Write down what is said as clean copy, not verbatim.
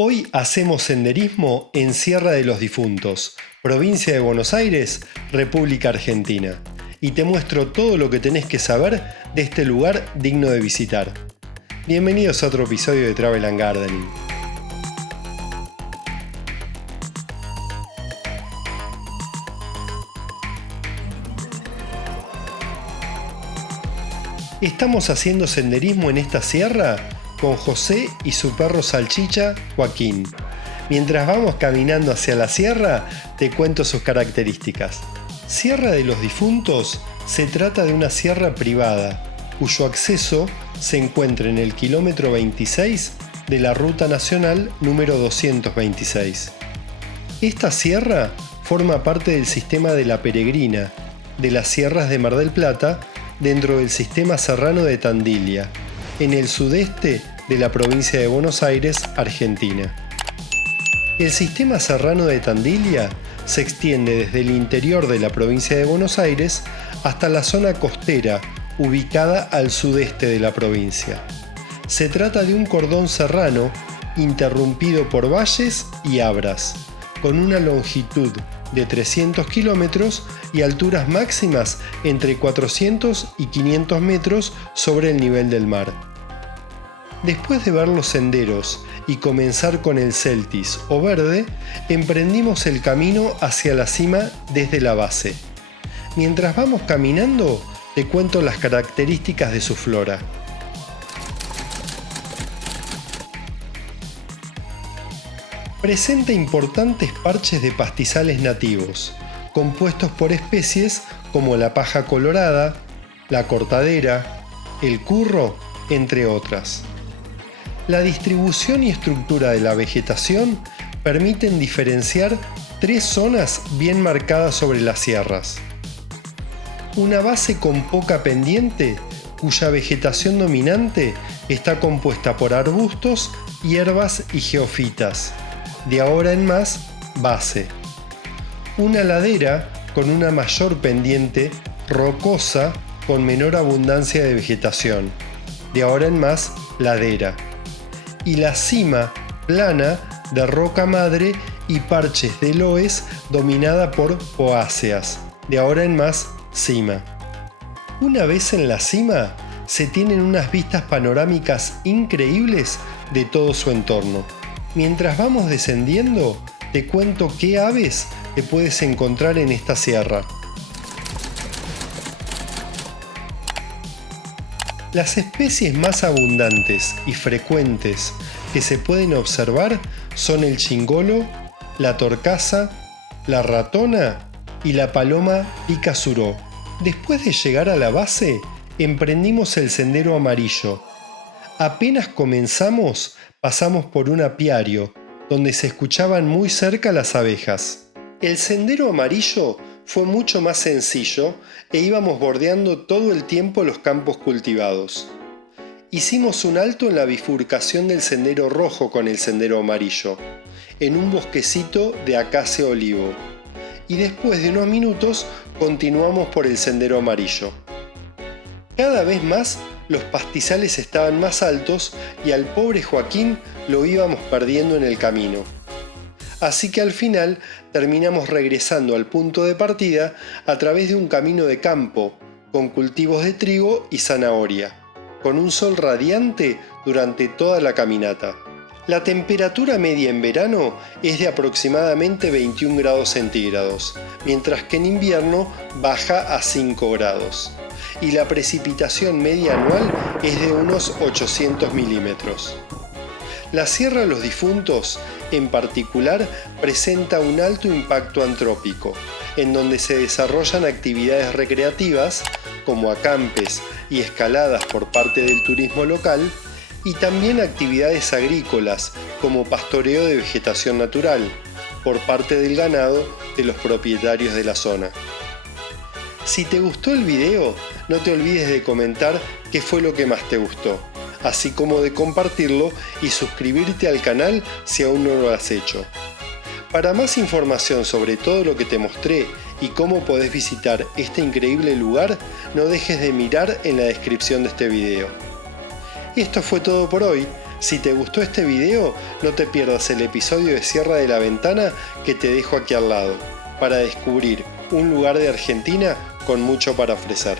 Hoy hacemos senderismo en Sierra de los Difuntos, provincia de Buenos Aires, República Argentina. Y te muestro todo lo que tenés que saber de este lugar digno de visitar. Bienvenidos a otro episodio de Travel and Gardening. Estamos haciendo senderismo en esta sierra con José y su perro salchicha, Joaquín. Mientras vamos caminando hacia la sierra, te cuento sus características. Sierra de los Difuntos se trata de una sierra privada, cuyo acceso se encuentra en el kilómetro 26 de la Ruta Nacional número 226. Esta sierra forma parte del sistema de La Peregrina, de las sierras de Mar del Plata, dentro del sistema serrano de Tandillia, en el sudeste de la provincia de Buenos Aires, Argentina. El sistema serrano de Tandillia se extiende desde el interior de la provincia de Buenos Aires hasta la zona costera, ubicada al sudeste de la provincia. Se trata de un cordón serrano interrumpido por valles y abras, con una longitud de 300 kilómetros y alturas máximas entre 400 y 500 metros sobre el nivel del mar. Después de ver los senderos y comenzar con el Celtis o verde, emprendimos el camino hacia la cima desde la base. Mientras vamos caminando, te cuento las características de su flora. Presenta importantes parches de pastizales nativos, compuestos por especies como la paja colorada, la cortadera, el curro, entre otras. La distribución y estructura de la vegetación permiten diferenciar tres zonas bien marcadas sobre las sierras. Una base con poca pendiente, cuya vegetación dominante está compuesta por arbustos, hierbas y geofitas. De ahora en más, base. Una ladera con una mayor pendiente, rocosa, con menor abundancia de vegetación. De ahora en más, ladera. Y la cima plana de roca madre y parches de loes dominada por poáceas. De ahora en más, cima. Una vez en la cima, se tienen unas vistas panorámicas increíbles de todo su entorno. Mientras vamos descendiendo, te cuento qué aves te puedes encontrar en esta sierra. Las especies más abundantes y frecuentes que se pueden observar son el chingolo, la torcaza, la ratona y la paloma pica-suró. Después de llegar a la base, emprendimos el sendero amarillo. Apenas comenzamos, pasamos por un apiario, donde se escuchaban muy cerca las abejas. El sendero amarillo fue mucho más sencillo e íbamos bordeando todo el tiempo los campos cultivados. Hicimos un alto en la bifurcación del sendero rojo con el sendero amarillo, en un bosquecito de acacia olivo, y después de unos minutos continuamos por el sendero amarillo. Cada vez más los pastizales estaban más altos y al pobre Joaquín lo íbamos perdiendo en el camino. Así que al final terminamos regresando al punto de partida a través de un camino de campo, con cultivos de trigo y zanahoria, con un sol radiante durante toda la caminata. La temperatura media en verano es de aproximadamente 21 grados centígrados, mientras que en invierno baja a 5 grados. Y la precipitación media anual es de unos 800 milímetros. La Sierra de los Difuntos, en particular, presenta un alto impacto antrópico, en donde se desarrollan actividades recreativas, como acampes y escaladas por parte del turismo local, y también actividades agrícolas, como pastoreo de vegetación natural, por parte del ganado de los propietarios de la zona. Si te gustó el video, no te olvides de comentar qué fue lo que más te gustó, así como de compartirlo y suscribirte al canal si aún no lo has hecho. Para más información sobre todo lo que te mostré y cómo podés visitar este increíble lugar, no dejes de mirar en la descripción de este video. Esto fue todo por hoy. Si te gustó este video, no te pierdas el episodio de Sierra de la Ventana que te dejo aquí al lado, para descubrir un lugar de Argentina con mucho para ofrecer.